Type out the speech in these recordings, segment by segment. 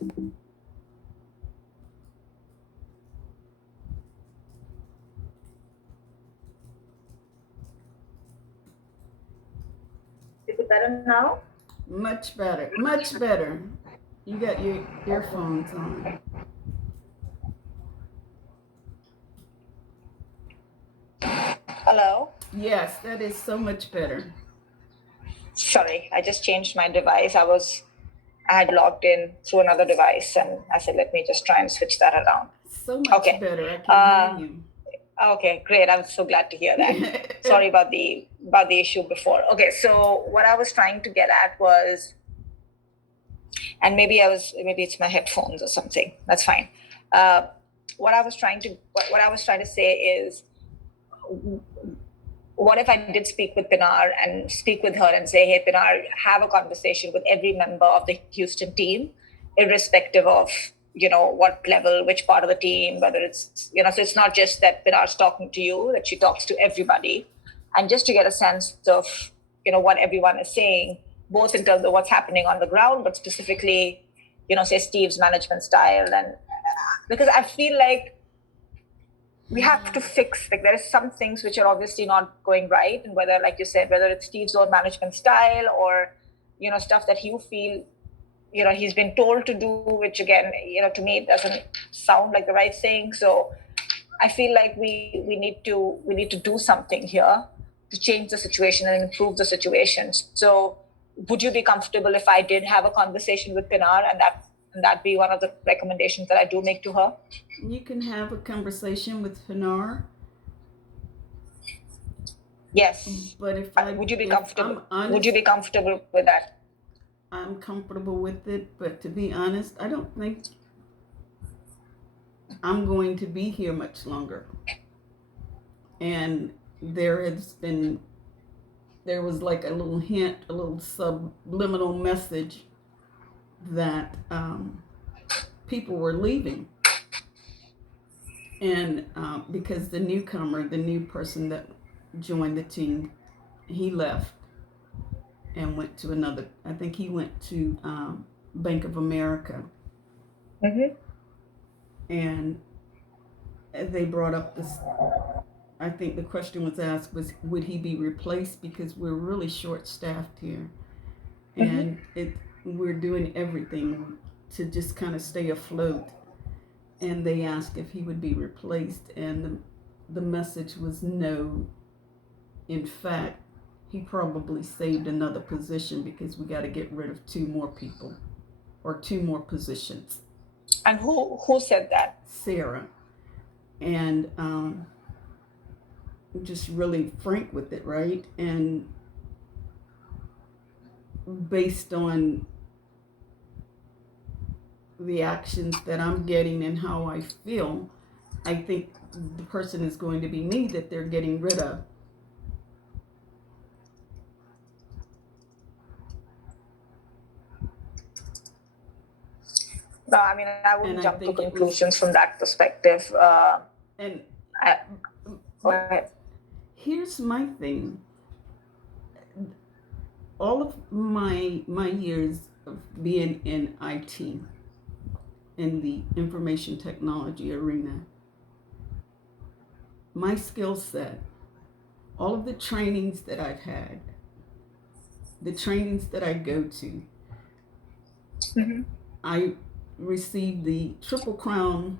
Is it better now? Much better. Much better. You got your earphones on. Hello. Yes, that is so much better. Sorry, I just changed my device. I had logged in through another device, and I said, let me just try and switch that around. So much Okay. better. I can hear Uh, you. okay, great. I'm so glad to hear that. Sorry about the issue before. Okay, so what I was trying to get at was, and maybe it's my headphones or something. That's fine. Uh, what I was trying to say is, what if I did speak with Pinar and speak with her and say, hey, Pinar, have a conversation with every member of the Houston team, irrespective of, what level, which part of the team, whether it's, so it's not just that Pinar's talking to you, that she talks to everybody. And just to get a sense of, what everyone is saying, both in terms of what's happening on the ground, but specifically, say Steve's management style. And because I feel like we have to fix, like, there is some things which are obviously not going right, and whether, like you said, whether it's Steve's own management style or stuff that you feel he's been told to do, which again, to me, it doesn't sound like the right thing. So I feel like we need to do something here to change the situation and improve the situation. So would you be comfortable if I did have a conversation with Pinar, and that be one of the recommendations that I do make to her? You can have a conversation with Pinar, Yes. but if Would you be I'm comfortable? Would you honest, be comfortable with that? I'm comfortable with it. But to be honest, I don't think I'm going to be here much longer. And there has been there was like a little hint, a little subliminal message that people were leaving, and because the newcomer, the new person that joined the team, he left and went to another. I think he went to Bank of America, Mm-hmm. and they brought up this. I think the question was asked was, would he be replaced, because we're really short staffed here, Mm-hmm. and we're doing everything to just kind of stay afloat. And they asked if he would be replaced, and the message was no. In fact, he probably saved another position, because we got to get rid of two more people, or two more positions. And who said that? Sarah. And just really frank with it, right? And based on the actions that I'm getting and how I feel, I think the person is going to be me that they're getting rid of. No, I mean, I And wouldn't I jump to think it was, conclusions from that perspective. and I, Go but ahead. here's my thing. All of my years of being in IT, in the information technology arena, my skill set, all of the trainings that I've had, the trainings that I go to, Mm-hmm. I received the Triple Crown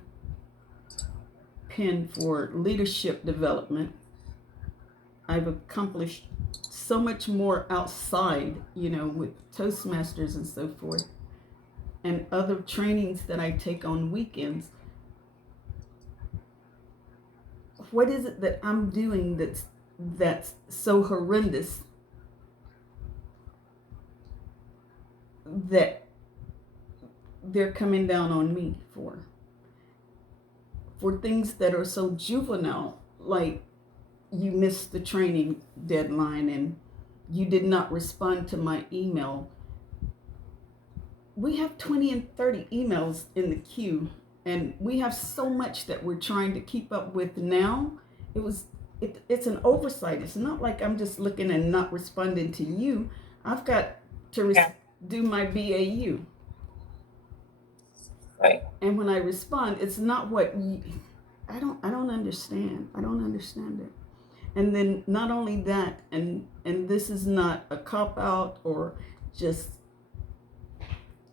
pin for leadership development. I've accomplished so much more outside, with Toastmasters and so forth, and other trainings that I take on weekends. What is it that I'm doing that's so horrendous that they're coming down on me for things that are so juvenile, like you missed the training deadline and you did not respond to my email. We have 20 and 30 emails in the queue, and we have so much that we're trying to keep up with now. It's an oversight. It's not like I'm just looking and not responding to you. I've got to Yeah. do my BAU. Right. And when I respond, it's not what I don't understand. I don't understand it. And then not only that, and this is not a cop out or just,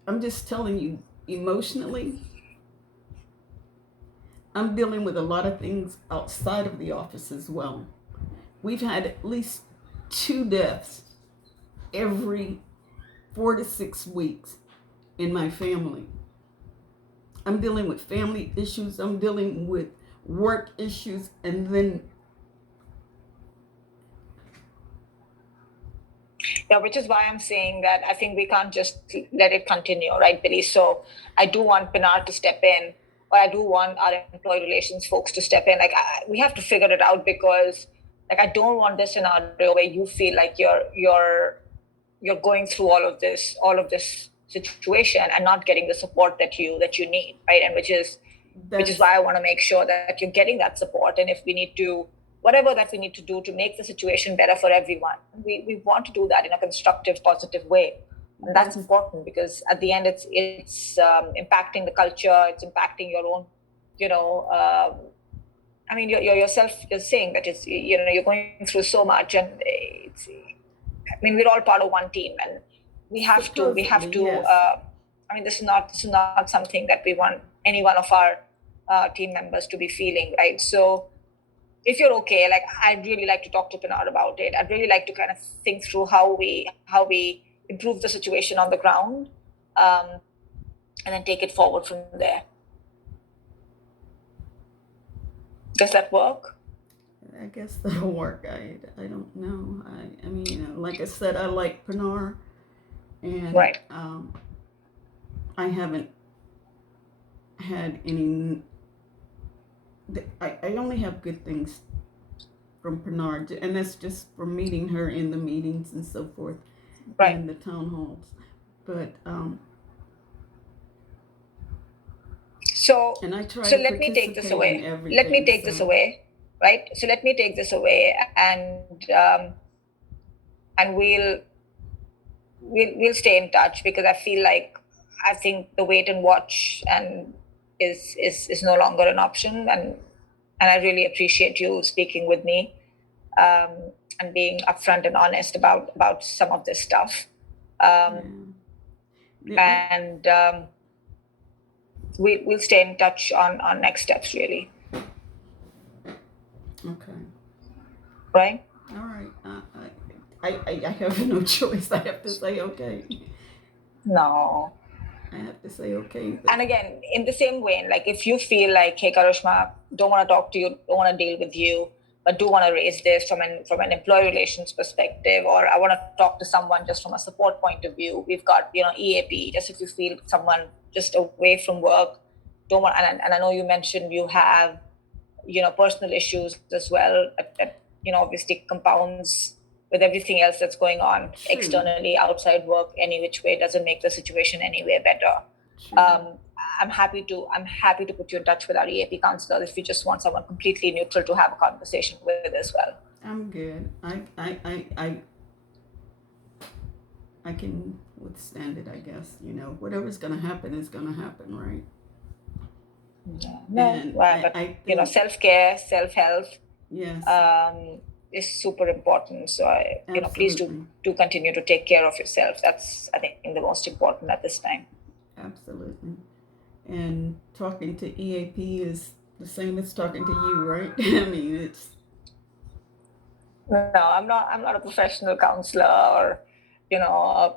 I'm just telling you emotionally, I'm dealing with a lot of things outside of the office as well. We've had at least 2 deaths every 4 to 6 weeks in my family. I'm dealing with family issues, I'm dealing with work issues, and then Yeah, which is why I'm saying that I think we can't just let it continue, right, Billy? So I do want Pinar to step in, or I do want our employee relations folks to step in. Like we have to figure it out, because like I don't want this scenario where you feel like you're going through all of this situation and not getting the support that you need, right? And which is that's why I want to make sure that you're getting that support. And if we need to, whatever that we need to do to make the situation better for everyone, we want to do that in a constructive, positive way. And that's important, because at the end, it's impacting the culture, it's impacting your own, you know. I mean, you're yourself is saying that it's, you know, you're going through so much, and it's, I mean, we're all part of one team, and we have to. supposedly, yes. I mean, this is not something that we want any one of our team members to be feeling, right? So, if you're okay, like I'd really like to talk to Pinar about it. I'd really like to kind of think through how we improve the situation on the ground, and then take it forward from there. Does that work? I guess that'll work. I don't know. I mean, like I said, I like Pinar, and Right. I haven't had any. I only have good things from Pinar, and that's just from meeting her in the meetings and so forth, Right. and the town halls. But So, and I try so to let me take this participate in away. everything. Let me take this away, right? So let me take this away, and we'll stay in touch, because I think the wait and watch and is no longer an option, and I really appreciate you speaking with me, and being upfront and honest about some of this stuff, Yeah. and we'll stay in touch on next steps, really. Okay. Right. All right. I have no choice. I have to say okay. No. I have to say okay. And again, in the same way, like if you feel like, hey, Karishma, don't want to talk to you, don't want to deal with you, but do want to raise this from an employee relations perspective, or I want to talk to someone just from a support point of view. We've got, you know, EAP. Just if you feel someone just away from work, don't want. And I know you mentioned you have, you know, personal issues as well, that you know, obviously compounds with everything else that's going on True. externally, outside work, any which way, doesn't make the situation any way better. True. I'm happy to put you in touch with our EAP counselor if you just want someone completely neutral to have a conversation with as well. I'm good. I can withstand it, I guess. You know, whatever's gonna happen is gonna happen, right? Yeah. No, And but I you know, think self-care, self-health, yes, is super important. So you know, please absolutely, do continue to take care of yourself. That's, I think, the most important at this time. absolutely. And talking to EAP is the same as talking to you, right? I mean, it's No, I'm not a professional counselor, or you know,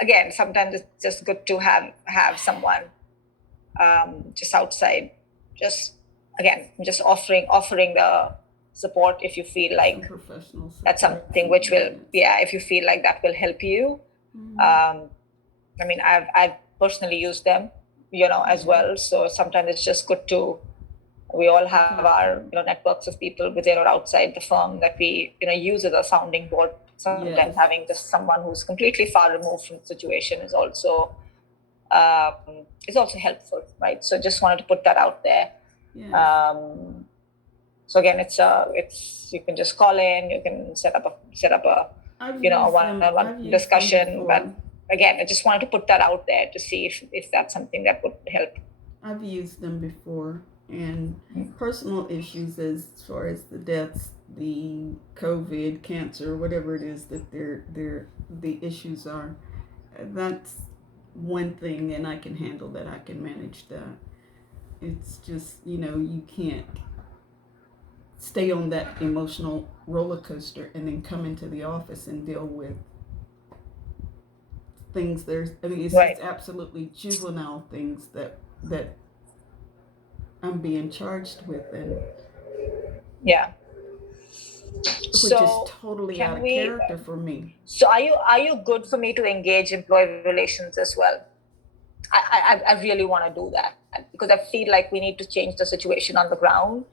again, sometimes it's just good to have someone, just outside, just again, just offering the support if you feel some like professional support. that's something which will, yeah, if you feel like that will help you. I mean, I've personally used them, you know, as well. So sometimes it's just good to, we all have our, you know, networks of people within or outside the firm that we, you know, use as a sounding board. Sometimes Yes. having just someone who's completely far removed from the situation is also helpful, right? So just wanted to put that out there. Yes. So again, it's you can just call in, you can set up a I've you know, a used them- I've one-on-one used discussion. them But before. again, I just wanted to put that out there to see if that's something that would help. I've used them before, and personal issues as far as the deaths, the COVID, cancer, whatever it is that the issues are. That's one thing, and I can handle that. I can manage that. It's just, you can't stay on that emotional roller coaster and then come into the office and deal with things. It's Right. just absolutely juvenile things that I'm being charged with, and Yeah. which is So totally can out of we? character for me. So are you good for me to engage employee relations as well? I really want to do that because I feel like we need to change the situation on the ground,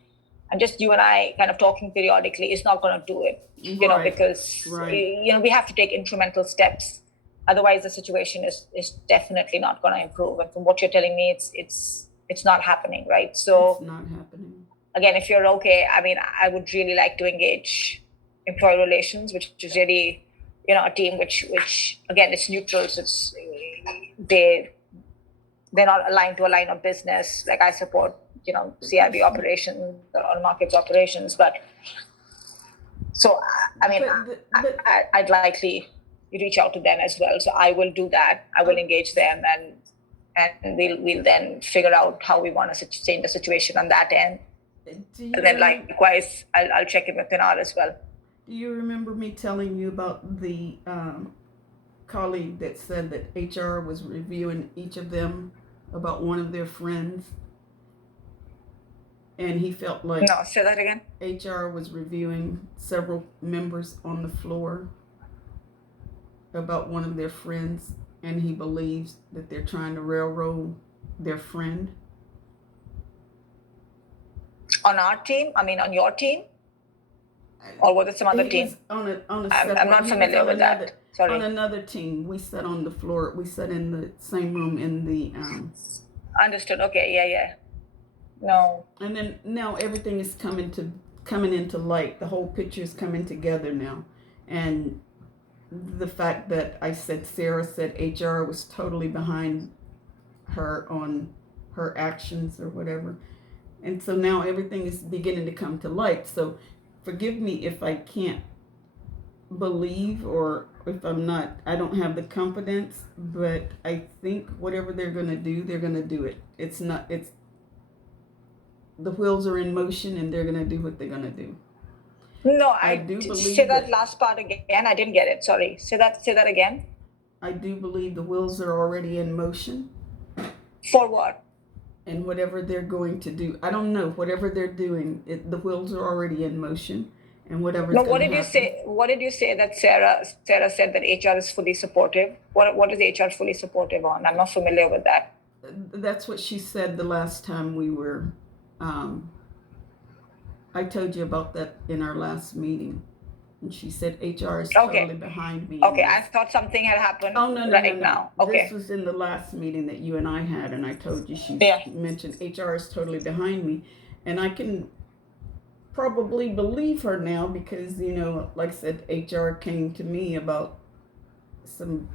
and just you and I kind of talking periodically is not going to do it. Right. Because Right. we have to take incremental steps. Otherwise, the situation is definitely not going to improve. And from what you're telling me, it's not happening, right? So It's not happening. again, if you're okay, I mean, I would really like to engage employee relations, which is really, a team which again, it's neutral. So they're not aligned to a line of business. Like I support, CIB operations or markets operations, but so I mean, But I'd likely reach out to them as well. So I will do that. I will engage them, and we'll then figure out how we want to change the situation on that end. And then likewise, I'll check in with Pinar as well. Do you remember me telling you about the colleague that said that HR was reviewing each of them about one of their friends? And he felt like No, say that again. HR was reviewing several members on the floor about one of their friends, and he believes that they're trying to railroad their friend. On our team? I mean, on your team? Or was it some other He team? was on a I'm separate, not familiar with that. Sorry. On another team. We sat on the floor. We sat in the same room in the Understood. Okay. Yeah. No. And then now everything is coming into light. The whole picture is coming together now, and the fact that Sarah said HR was totally behind her on her actions or whatever, and so now everything is beginning to come to light. So forgive me if I can't believe, or if I don't have the confidence, but I think whatever they're going to do, they're going to do it. The wheels are in motion, and they're going to do what they're going to do. No, I do believe say that last part again. I didn't get it. Sorry. Say that again. I do believe the wheels are already in motion. For what? And whatever they're going to do, I don't know. Whatever they're doing, the wheels are already in motion, and whatever's No, going to happen. What did you say that Sarah said that HR is fully supportive? What is HR fully supportive on? I'm not familiar with that. That's what she said the last time we were. I told you about that in our last meeting, and she said HR is totally behind me. Okay, I thought something had happened. Oh no! Now. Okay. This was in the last meeting that you and I had, and I told you she mentioned HR is totally behind me, and I can probably believe her now because like I said, HR came to me about some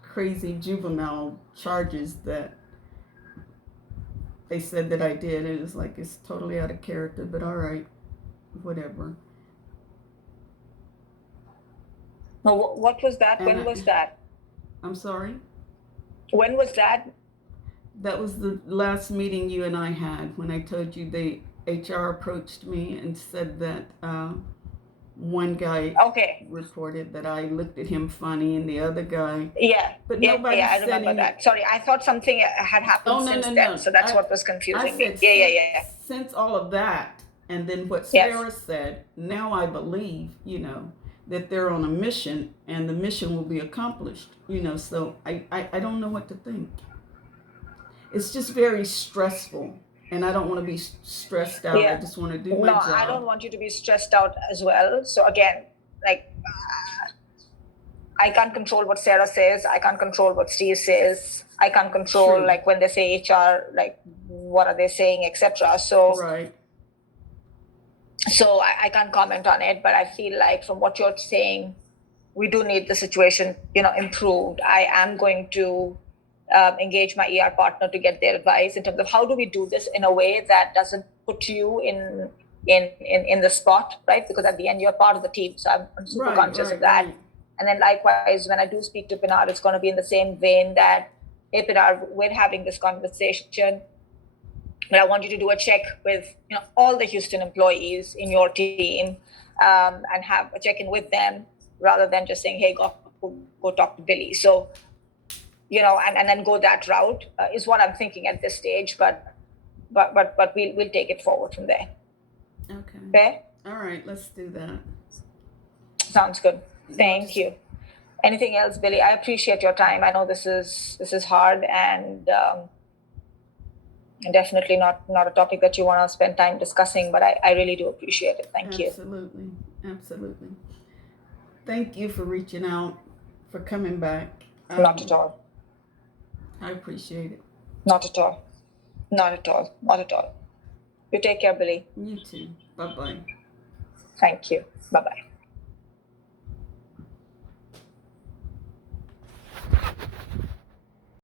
crazy juvenile charges that they said that I did. It was like, it's totally out of character, but all right, whatever. No, what was that? When was that? I'm sorry? When was that? That was the last meeting you and I had, when I told you the HR approached me and said that one guy reported that I looked at him funny, and the other guy. But nobody. I remember that. Sorry, I thought something had happened since then. So that's what was confusing me. Yeah. Since all of that, and then what Sarah said, now I believe, that they're on a mission, and the mission will be accomplished. So I don't know what to think. It's just very stressful. And I don't want to be stressed out. I just want to do my job. No, I don't want you to be stressed out as well. So again, I can't control what Sarah says. I can't control what Steve says. I can't control when they say HR, what are they saying, etc. So right. So I can't comment on it, but I feel like from what you're saying, we do need the situation, improved. I am going to engage my ER partner to get their advice in terms of how do we do this in a way that doesn't put you in the spot, right? Because at the end, you're part of the team. So I'm super conscious of that. Right. And then likewise, when I do speak to Pinar, it's going to be in the same vein that, hey, Pinar, we're having this conversation, but I want you to do a check with all the Houston employees in your team, and have a check-in with them rather than just saying, hey, go talk to Billy. So, and then go that route is what I'm thinking at this stage. But we'll take it forward from there. Okay. Okay? All right, let's do that. Sounds good. Thank you. Anything else, Billy? I appreciate your time. I know this is hard and definitely not a topic that you want to spend time discussing, but I really do appreciate it. Thank you. Absolutely. Thank you for reaching out, for coming back. Not at all. I appreciate it. Not at all. You take care, Billy. You too. Bye-bye. Thank you. Bye-bye.